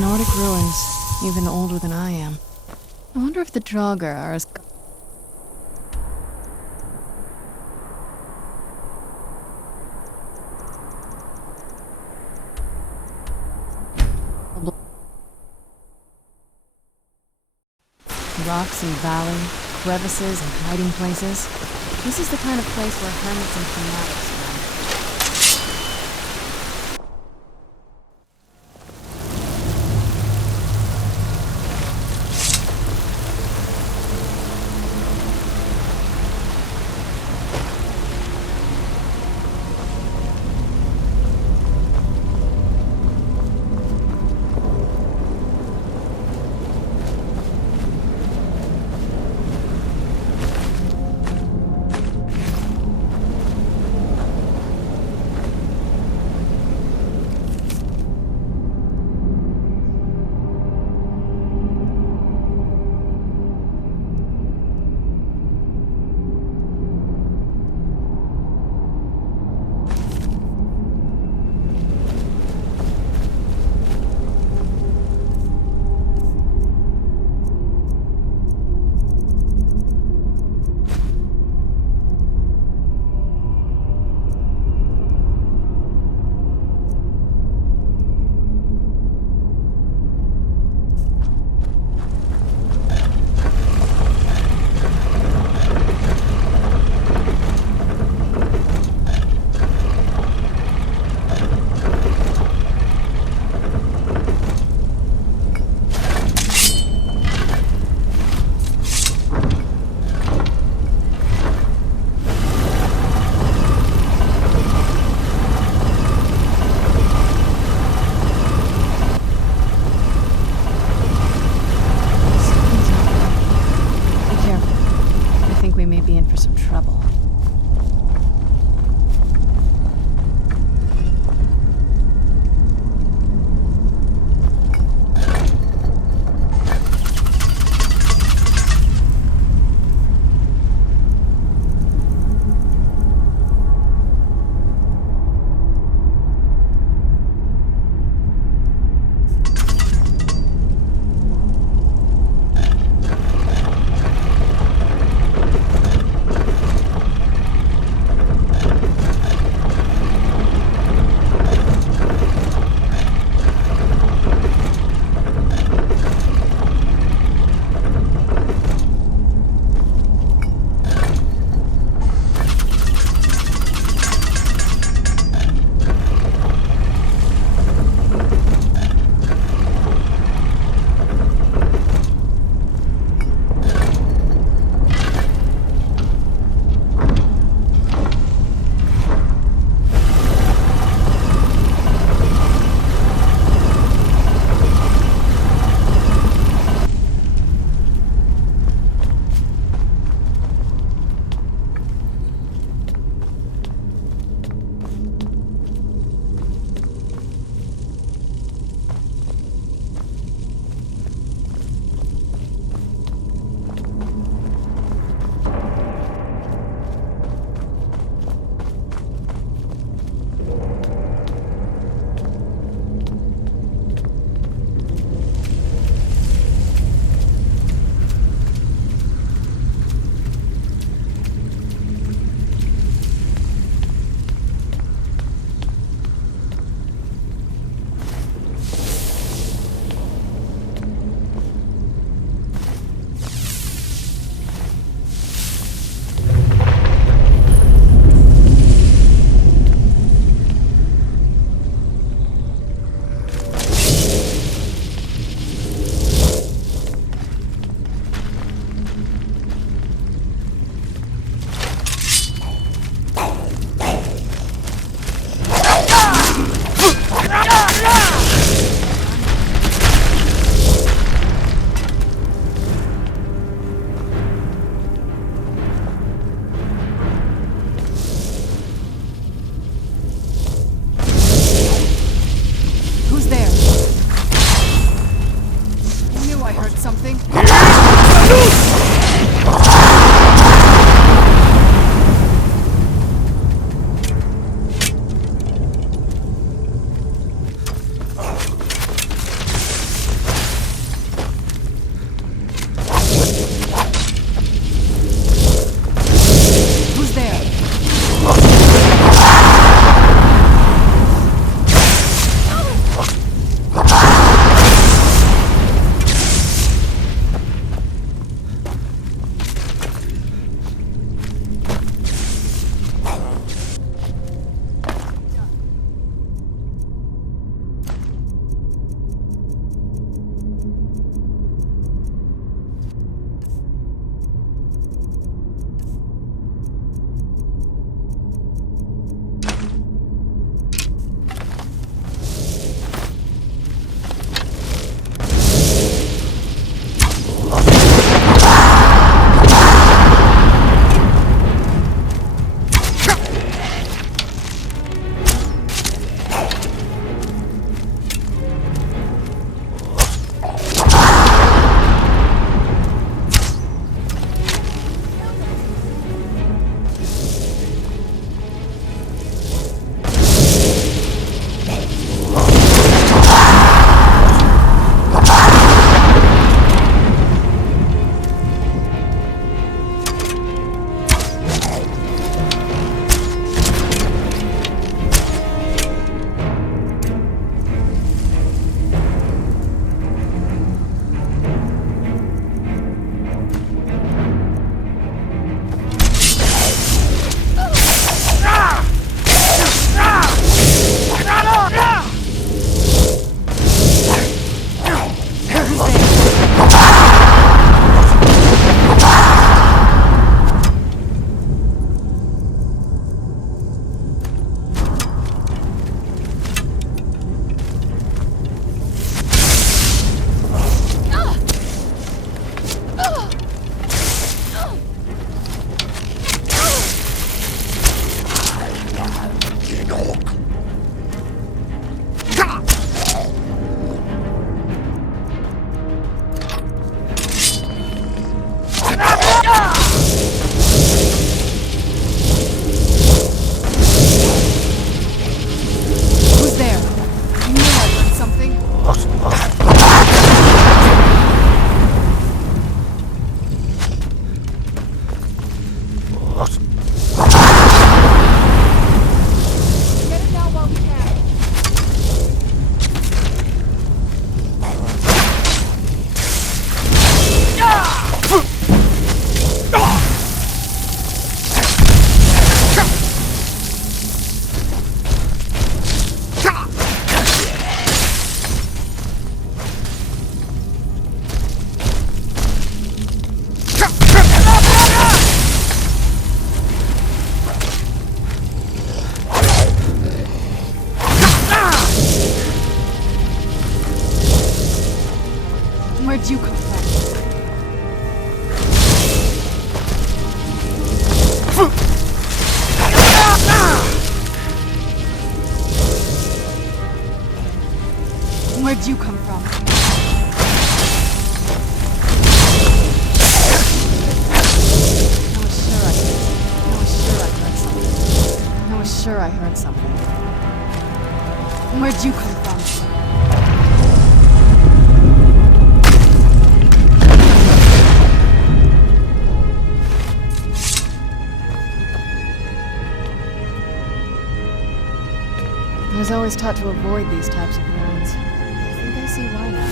Nordic ruins. even older than I am. I wonder if the Draugr are as... Rocks and valley, crevices and hiding places. This is the kind of place where hermits and fanatics run. Where'd you come from? Where'd you come from? I was sure I heard something. Where'd you come from? I was always taught to avoid these types of ruins. I think I see why now.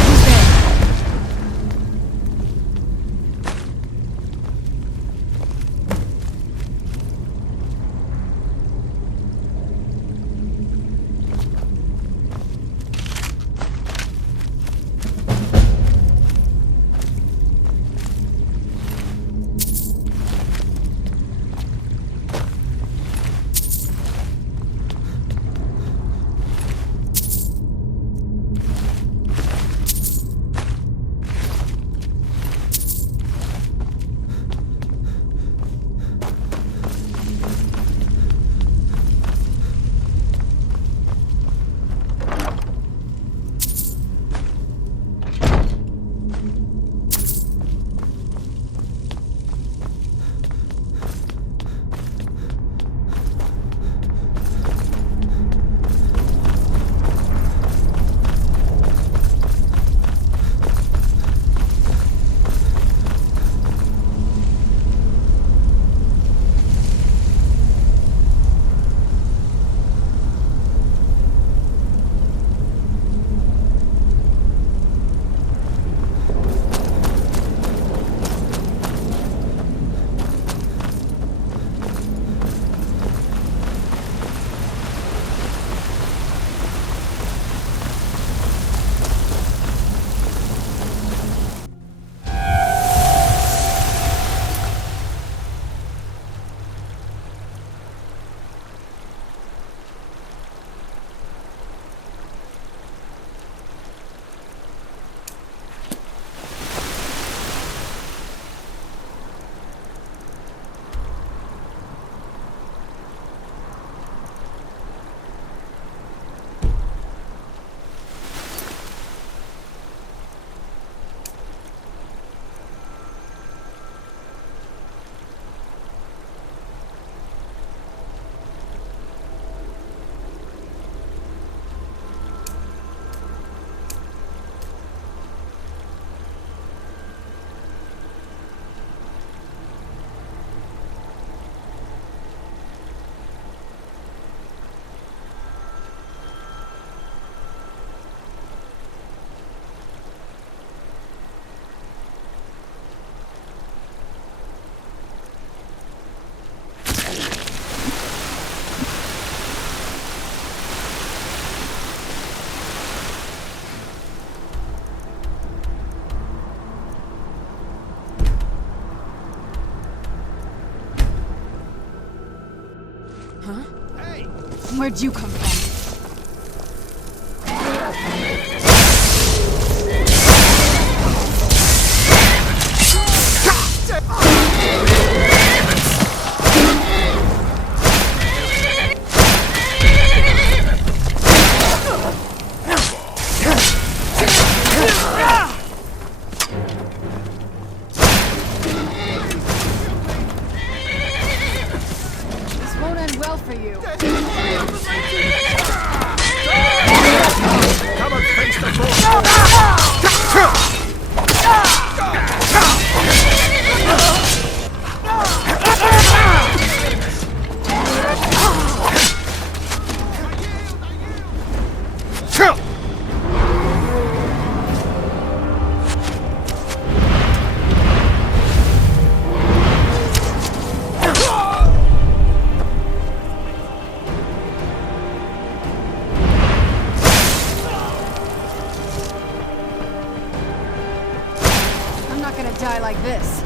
Who's there? Where'd you come from? This won't end well for you. Come and face the force! I'm not gonna die like this.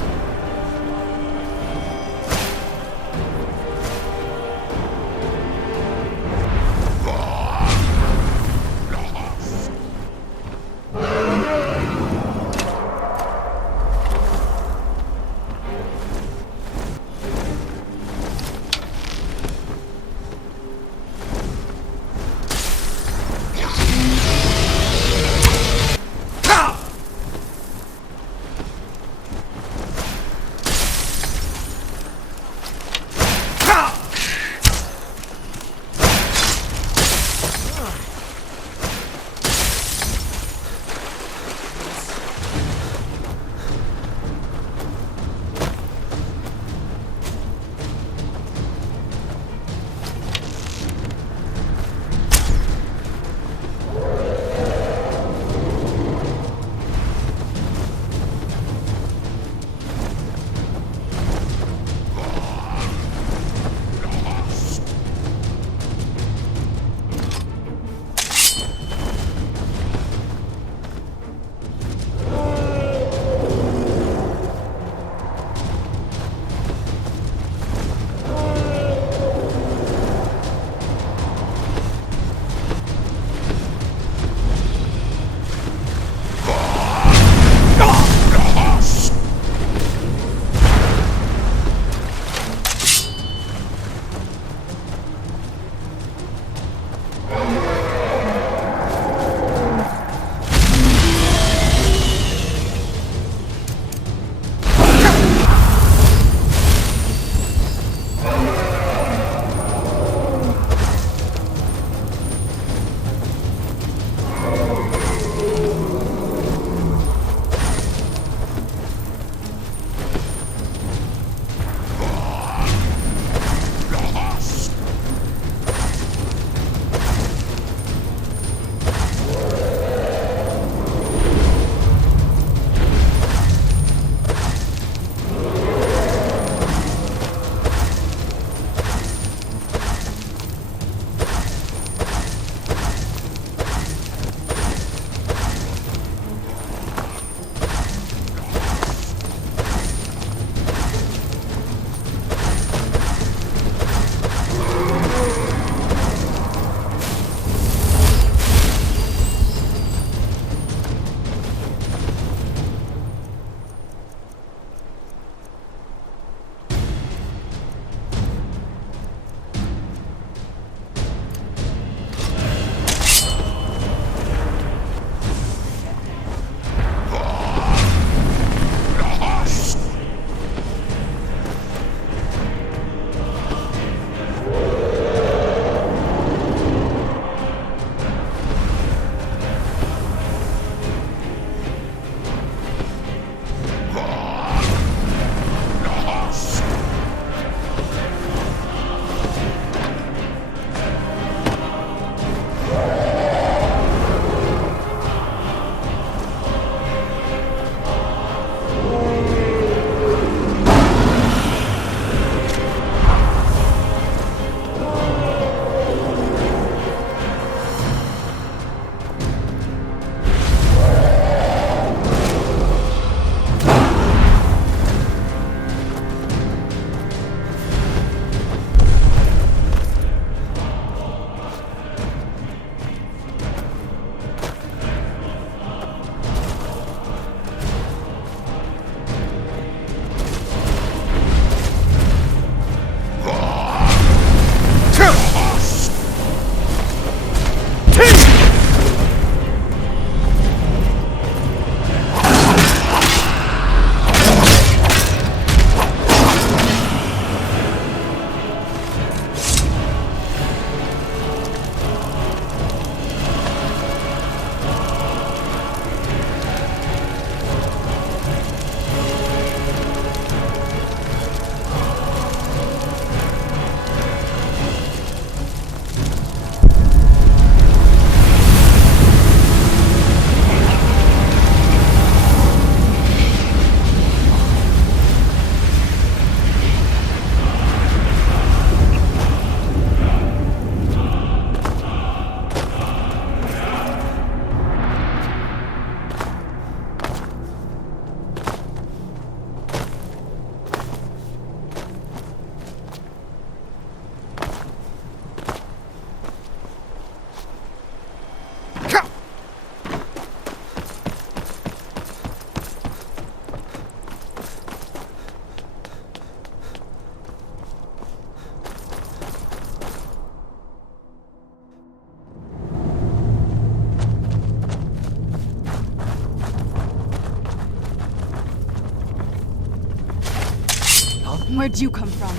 Where'd you come from?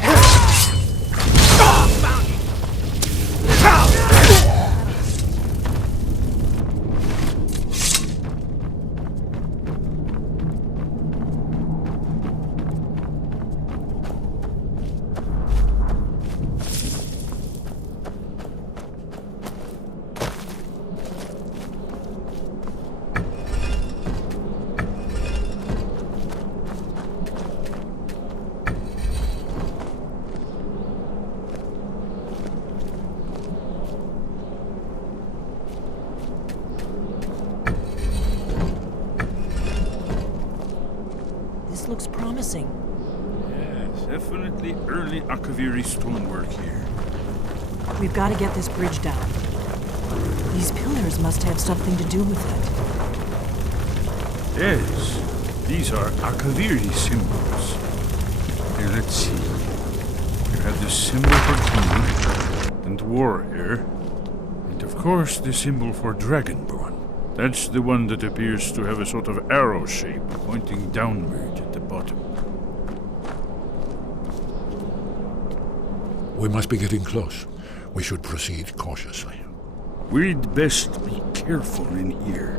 Looks promising. Yes, definitely early Akaviri stonework here. We've got to get this bridge down. These pillars must have something to do with it. Yes, these are Akaviri symbols. Here, let's see. You have the symbol for king and warrior, and of course the symbol for dragonborn. That's the one that appears to have a sort of arrow shape pointing downward at the bottom. We must be getting close. We should proceed cautiously. We'd best be careful in here.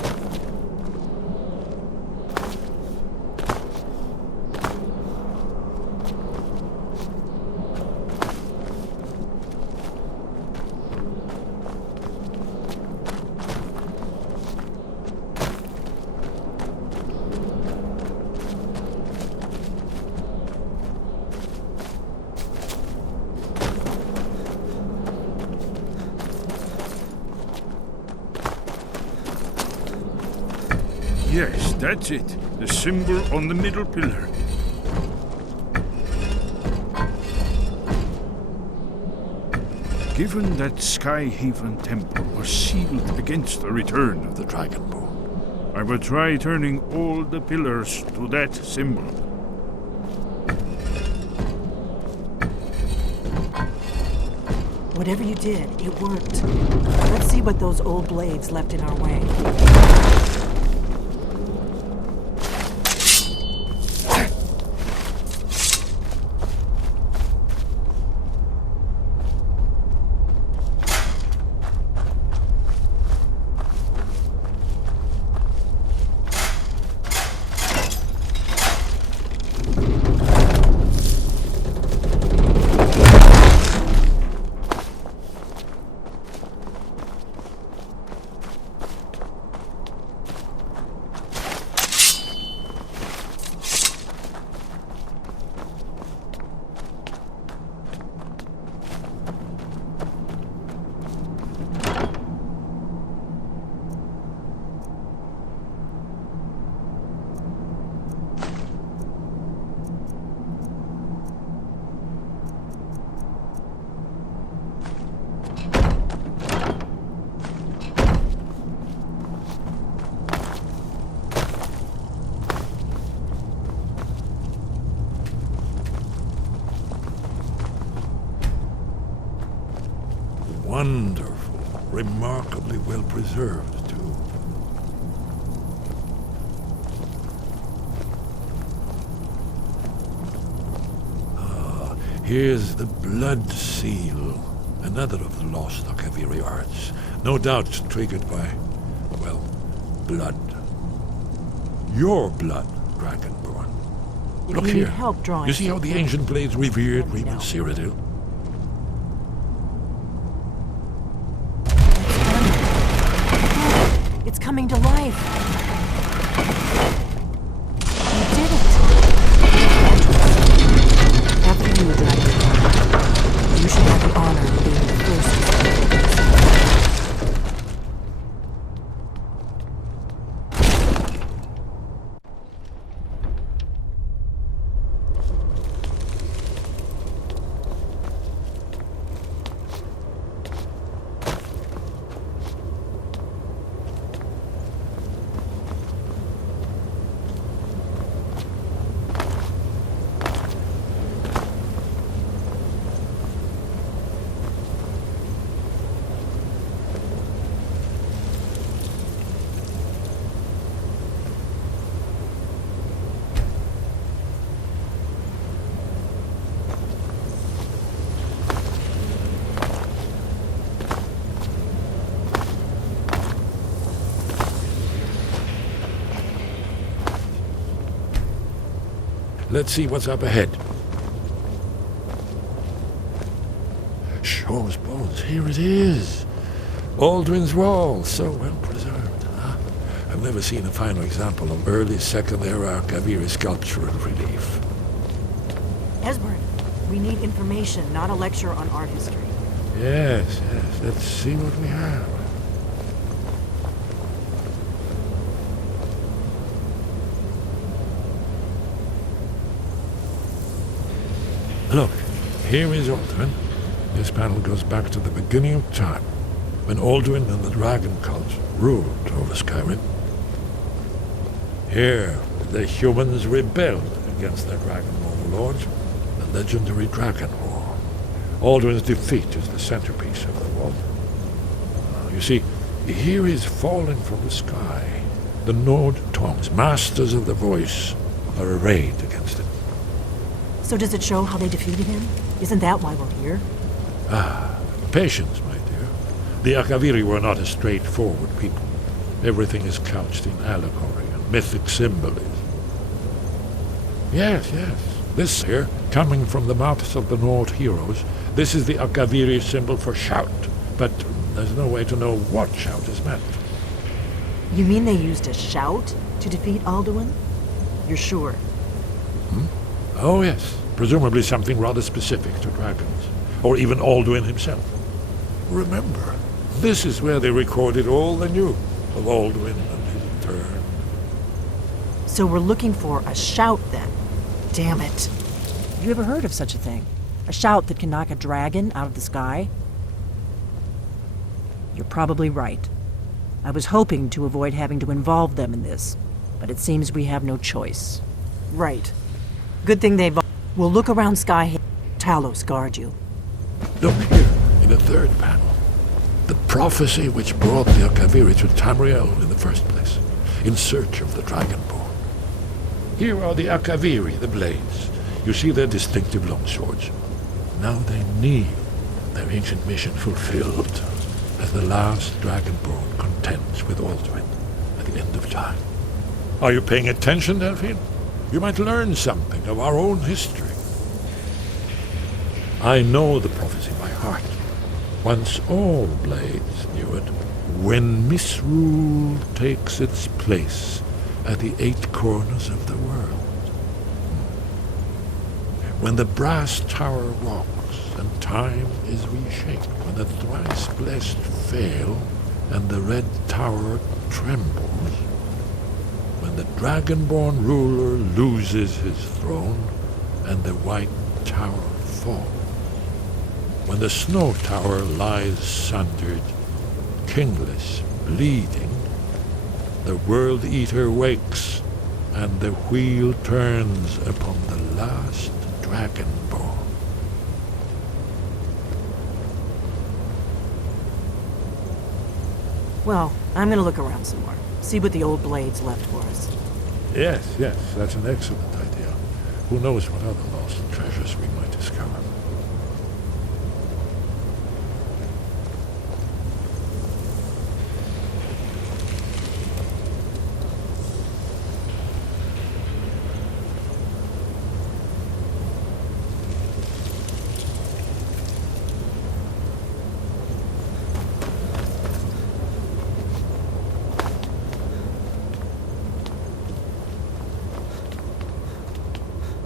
Yes, that's it. The symbol on the middle pillar. Given that Skyhaven Temple was sealed against the return of the Dragonborn, I will try turning all the pillars to that symbol. Whatever you did, it worked. Let's see what those old blades left in our way. Wonderful. Remarkably well preserved, too. Ah, here's the blood seal. Another of the lost Akaviri arts. No doubt triggered by, well, blood. Your blood, Dragonborn. If Look you here. need help drawing, You see how the ancient blades revered Reman Cyrodiil? It's coming to life. You did it. After you, Dragon. You should have the honor of being the first to start this. Let's see what's up ahead. Shaw's bones, here it is. Aldrin's wall, so well preserved. Huh? I've never seen a finer example of early second-era Kaviri sculpture and relief. Esbern, we need information, not a lecture on art history. Yes, let's see what we have. Look, here is Aldrin. This panel goes back to the beginning of time, when Aldrin and the Dragon Cult ruled over Skyrim. Here, the humans rebelled against their dragon overlords, the legendary Dragon War. Aldrin's defeat is the centerpiece of the wall. You see, here is falling from the sky. The Nord Tongs, masters of the voice, are arrayed against it. So does it show how they defeated him? Isn't that why we're here? Patience, my dear. The Akaviri were not a straightforward people. Everything is couched in allegory and mythic symbolism. Yes. This here, coming from the mouths of the Nord heroes, this is the Akaviri symbol for shout. But there's no way to know what shout is meant. You mean they used a shout to defeat Alduin? You're sure? Oh, yes. Presumably something rather specific to dragons. Or even Alduin himself. Remember, this is where they recorded all they knew of Alduin and his turn. So we're looking for a shout then. Damn it. Have you ever heard of such a thing? A shout that can knock a dragon out of the sky? You're probably right. I was hoping to avoid having to involve them in this, but it seems we have no choice. Right. Good thing they've... We'll look around Sky. Talos guard you. Look here, in the third panel. The prophecy which brought the Akaviri to Tamriel in the first place, in search of the Dragonborn. Here are the Akaviri, the blades. You see their distinctive longswords. Now they kneel, their ancient mission fulfilled, as the last Dragonborn contends with Alduin at the end of time. Are you paying attention, Delphine? You might learn something of our own history. I know the prophecy by heart. Once all blades knew it, when misrule takes its place at the 8 corners of the world. When the brass tower rocks and time is reshaped, when the thrice blessed fail and the red tower trembles, when the dragonborn ruler loses his throne and the white tower falls, when the snow tower lies sundered, kingless, bleeding, the world eater wakes and the wheel turns upon the last dragonborn. Well, I'm gonna look around some more. See what the old blades left for us. Yes, that's an excellent idea. Who knows what other lost treasures we might discover.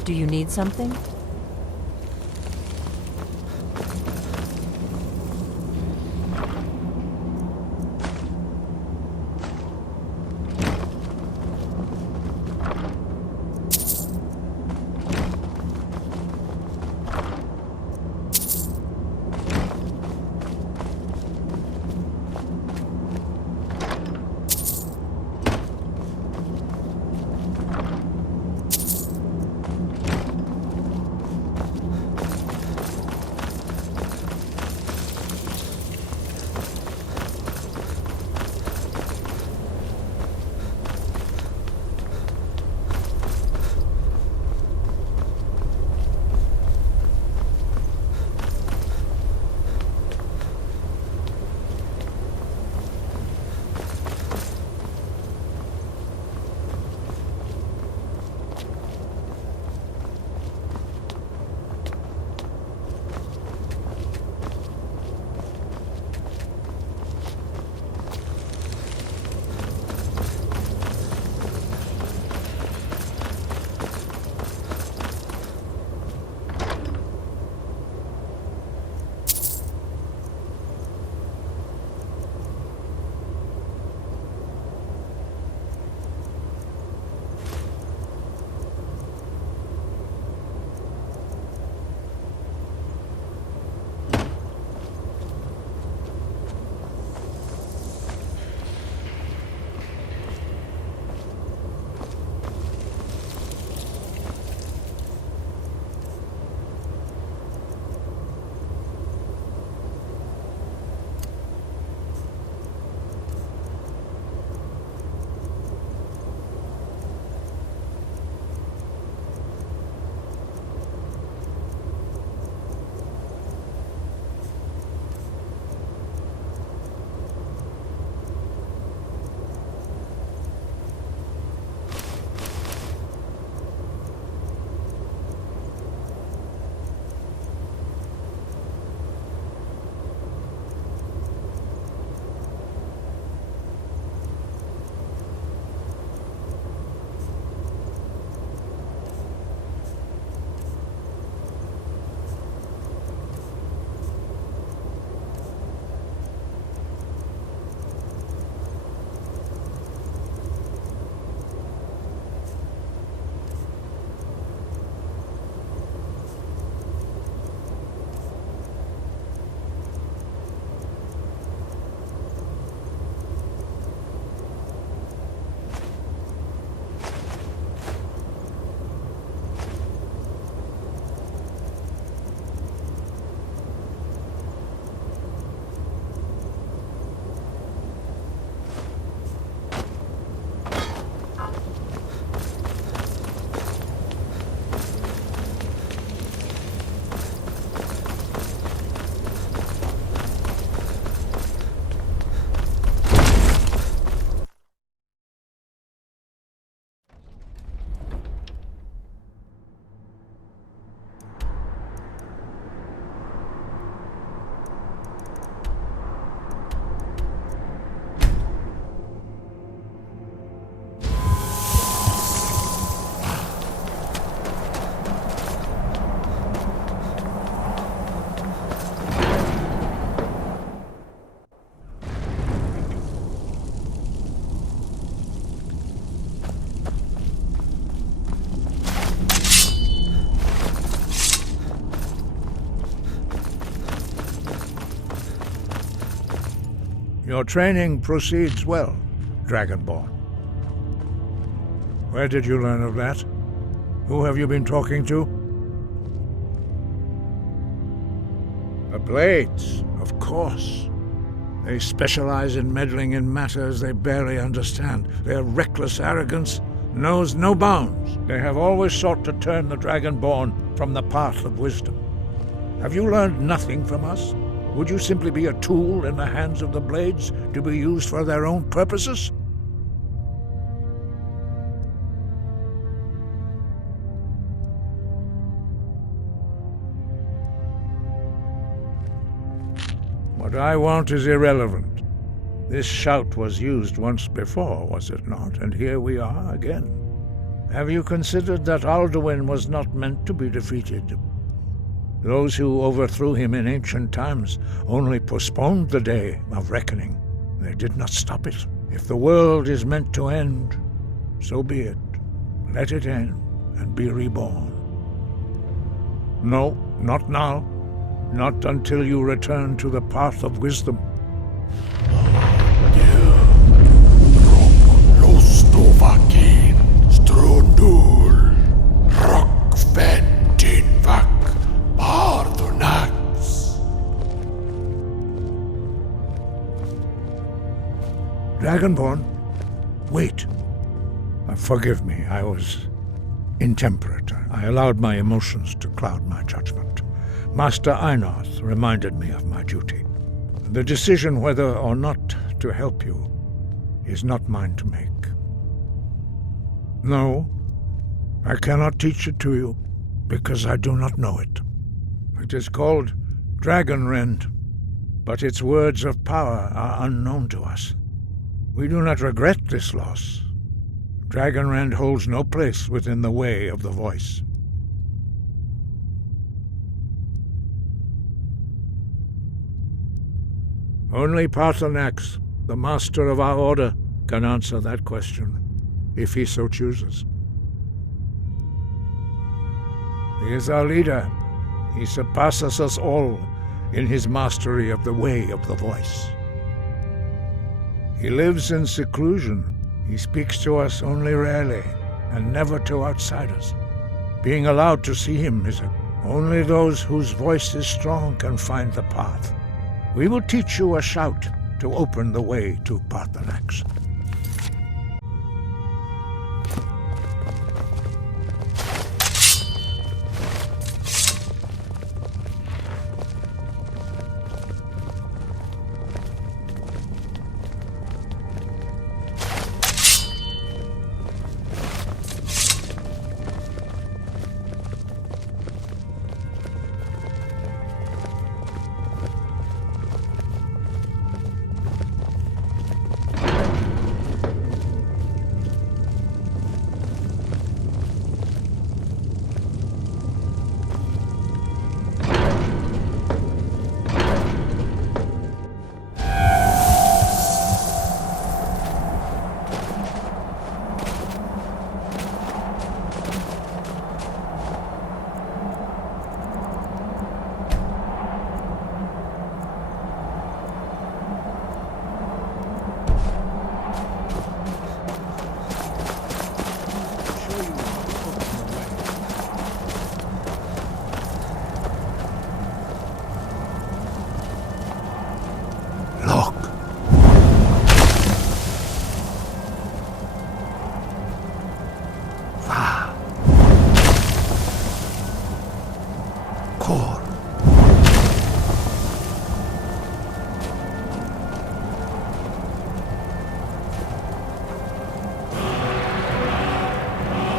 Do you need something? Your training proceeds well, Dragonborn. Where did you learn of that? Who have you been talking to? The Blades, of course. They specialize in meddling in matters they barely understand. Their reckless arrogance knows no bounds. They have always sought to turn the Dragonborn from the path of wisdom. Have you learned nothing from us? Would you simply be a tool in the hands of the Blades to be used for their own purposes? What I want is irrelevant. This shout was used once before, was it not? And here we are again. Have you considered that Alduin was not meant to be defeated? Those who overthrew him in ancient times only postponed the day of reckoning. They did not stop it. If the world is meant to end, so be it. Let it end and be reborn. No, not now. Not until you return to the path of wisdom. Dragonborn, wait. Forgive me, I was intemperate. I allowed my emotions to cloud my judgment. Master Einarth reminded me of my duty. The decision whether or not to help you is not mine to make. No, I cannot teach it to you, because I do not know it. It is called Dragonrend, but its words of power are unknown to us. We do not regret this loss. Dragonrend holds no place within the way of the voice. Only Paarthurnax, the master of our order, can answer that question, if he so chooses. He is our leader. He surpasses us all in his mastery of the way of the voice. He lives in seclusion. He speaks to us only rarely, and never to outsiders. Being allowed to see him is only those whose voice is strong can find the path. We will teach you a shout to open the way to Paarthurnax.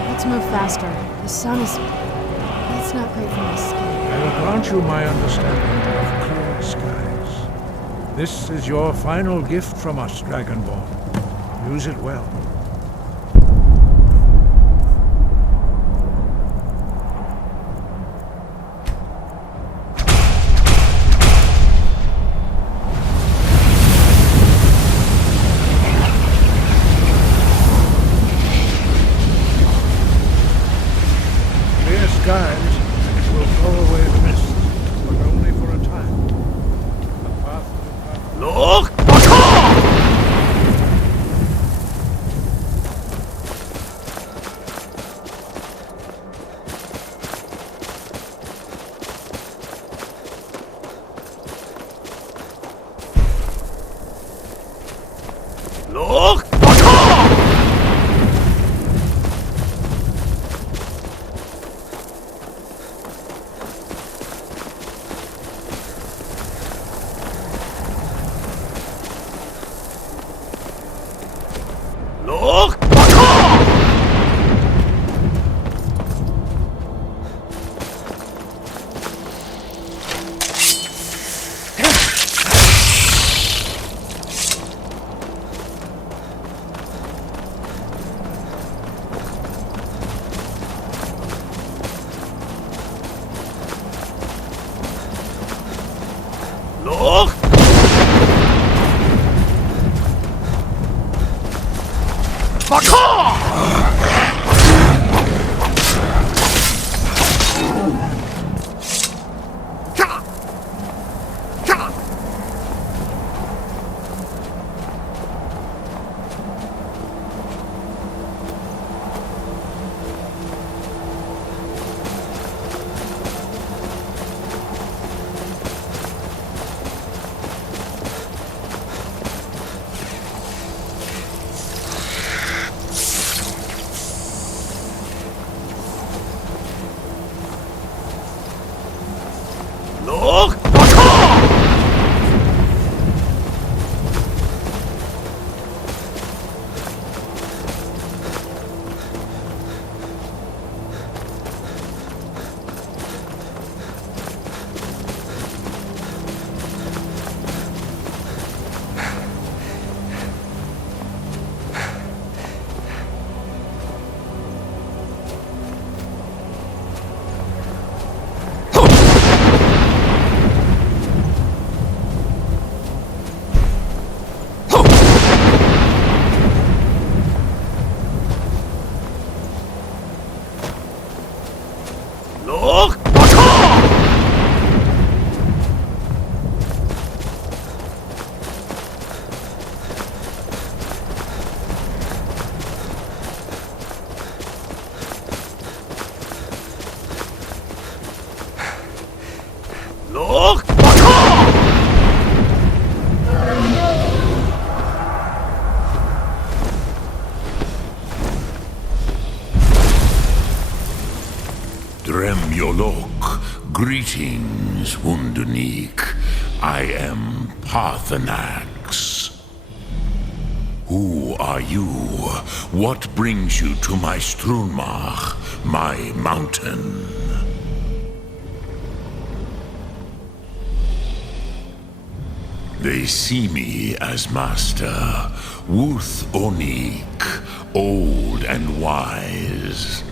Let's move faster. The sun is... It's not great for my skin. I will grant you my understanding of clear skies. This is your final gift from us, Dragonborn. Use it well. Skies will blow away the mist, but only for a time. The path to Look! Dremyolok, greetings, Hundunik. I am Parthenax. Who are you? What brings you to my Strunmach, my mountain? They see me as master, Wuth Onik, old and wise.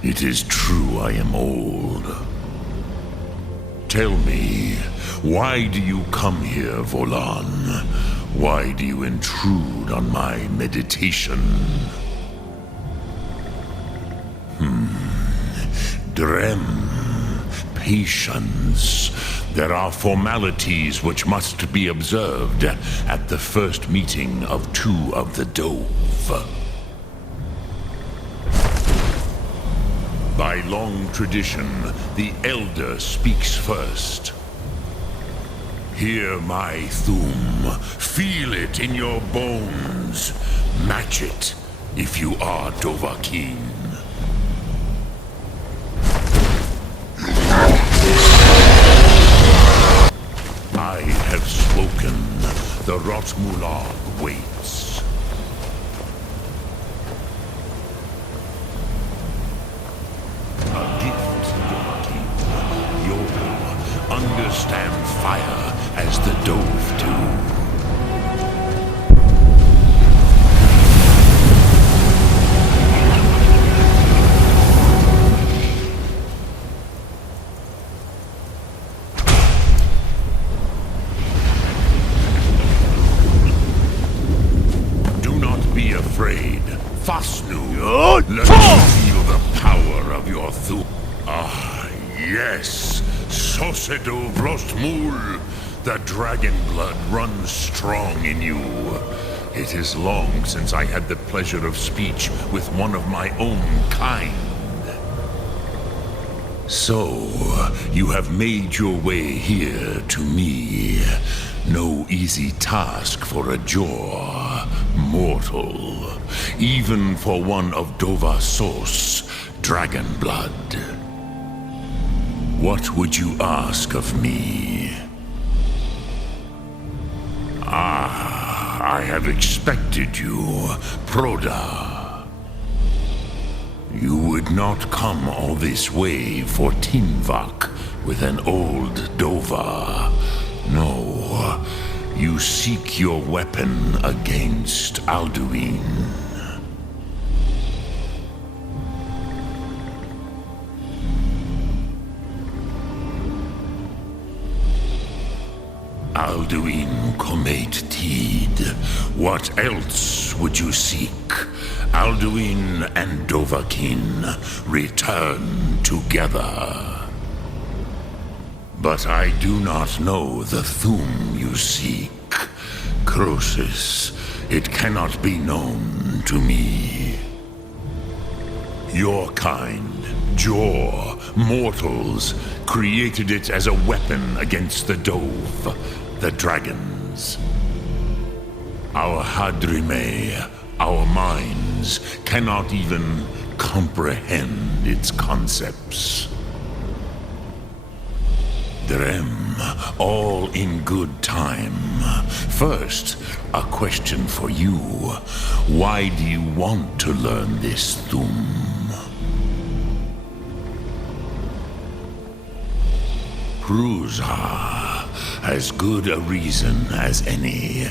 It is true I am old. Tell me, why do you come here, Volan? Why do you intrude on my meditation? Drem, patience. There are formalities which must be observed at the first meeting of two of the Dove. By long tradition, the Elder speaks first. Hear my Thum. Feel it in your bones. Match it if you are Dovahkiin. I have spoken. The Rotmulag waits. Understand fire as the Dove do. Do not be afraid. Fasnu, let me feel the power of your Thum. Ah, yes. Sosedo Vrostmul, the dragon blood runs strong in you. It is long since I had the pleasure of speech with one of my own kind. So, you have made your way here to me. No easy task for a Jor, mortal. Even for one of Dovahsos, dragon blood. What would you ask of me? I have expected you, Proda. You would not come all this way for Tinvak with an old Dova. No, you seek your weapon against Alduin. Alduin Comet Tid. What else would you seek? Alduin and Dovahkiin return together. But I do not know the Thu'um you seek. Croesus, it cannot be known to me. Your kind, Jor, mortals, created it as a weapon against the Dove, the dragons. Our Hadrime, our minds, cannot even comprehend its concepts. Drem, all in good time. First, a question for you. Why do you want to learn this Thu'um? Prusa, as good a reason as any.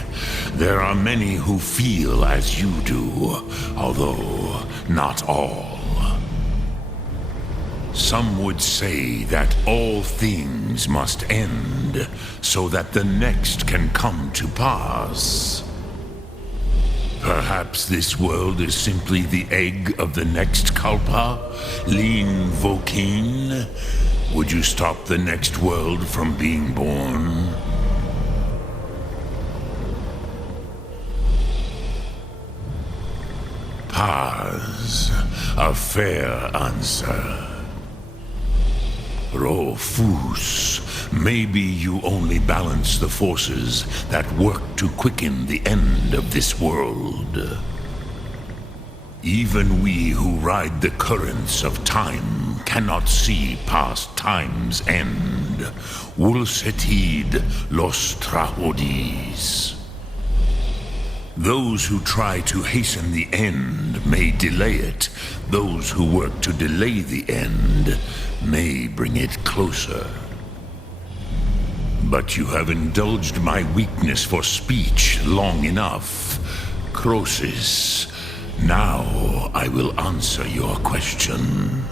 There are many who feel as you do, although not all. Some would say that all things must end, so that the next can come to pass. Perhaps this world is simply the egg of the next Kalpa, Lin Vokin. Would you stop the next world from being born? Paz, a fair answer. Rofus, maybe you only balance the forces that work to quicken the end of this world. Even we who ride the currents of time cannot see past time's end. Wulsetid los Trahodis. Those who try to hasten the end may delay it. Those who work to delay the end may bring it closer. But you have indulged my weakness for speech long enough. Croesus, now I will answer your question.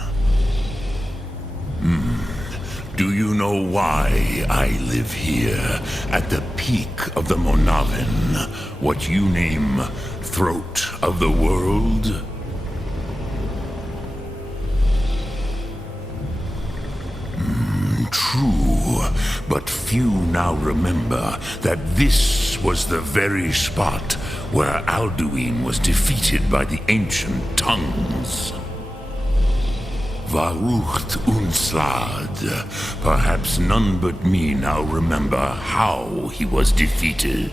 Do you know why I live here, at the peak of the Monavin, what you name throat of the world? True, but few now remember that this was the very spot where Alduin was defeated by the ancient tongues. Varucht Unslad. Perhaps none but me now remember how he was defeated.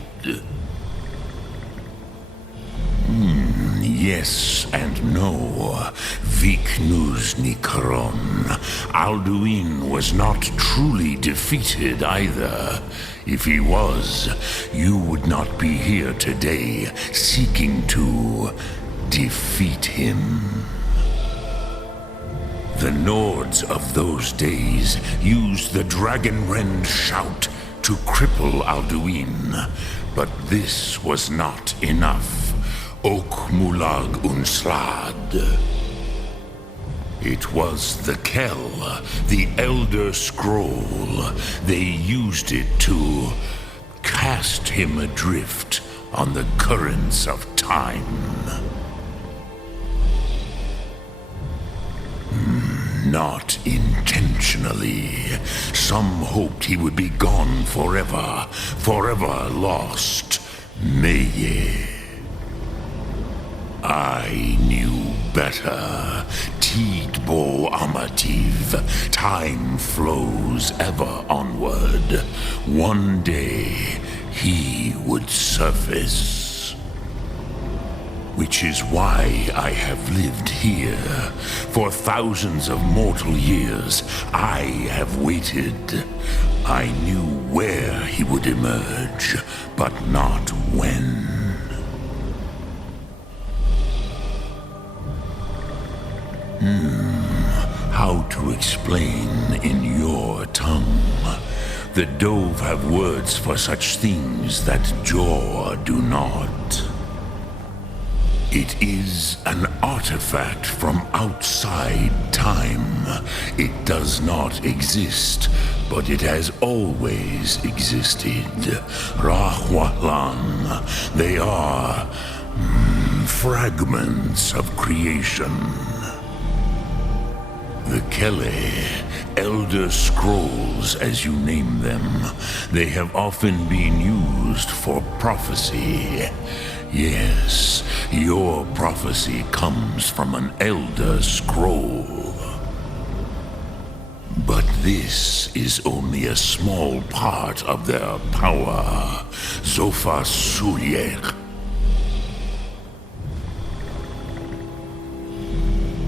Yes and no. Viknus Nikron. Alduin was not truly defeated either. If he was, you would not be here today seeking to defeat him. The Nords of those days used the Dragonrend shout to cripple Alduin, but this was not enough. Ok Mulag Unslad. It was the Kell, the Elder Scroll. They used it to cast him adrift on the currents of time. Not intentionally. Some hoped he would be gone forever, forever lost. Meye. I knew better. Tidbo Amativ. Time flows ever onward. One day, he would surface. Which is why I have lived here. For thousands of mortal years, I have waited. I knew where he would emerge, but not when. How to explain in your tongue? The Dove have words for such things that Jor do not. It is an artifact from outside time. It does not exist, but it has always existed. Rahwalan. They are fragments of creation. The Kele, Elder Scrolls as you name them, they have often been used for prophecy. Yes, your prophecy comes from an Elder Scroll. But this is only a small part of their power. Zofa Suryek.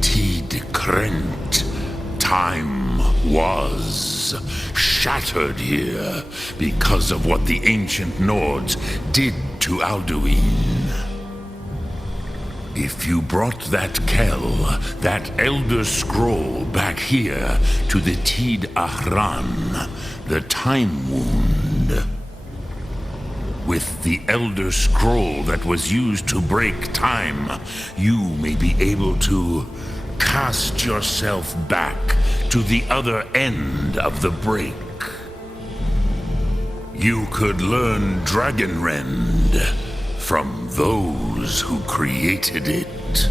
Tid Krent. Time was shattered here because of what the ancient Nords did to Alduin. If you brought that Kel, that Elder Scroll back here to the Tid Ahran, the Time Wound, with the Elder Scroll that was used to break time, you may be able to cast yourself back to the other end of the break. You could learn Dragonrend from those who created it.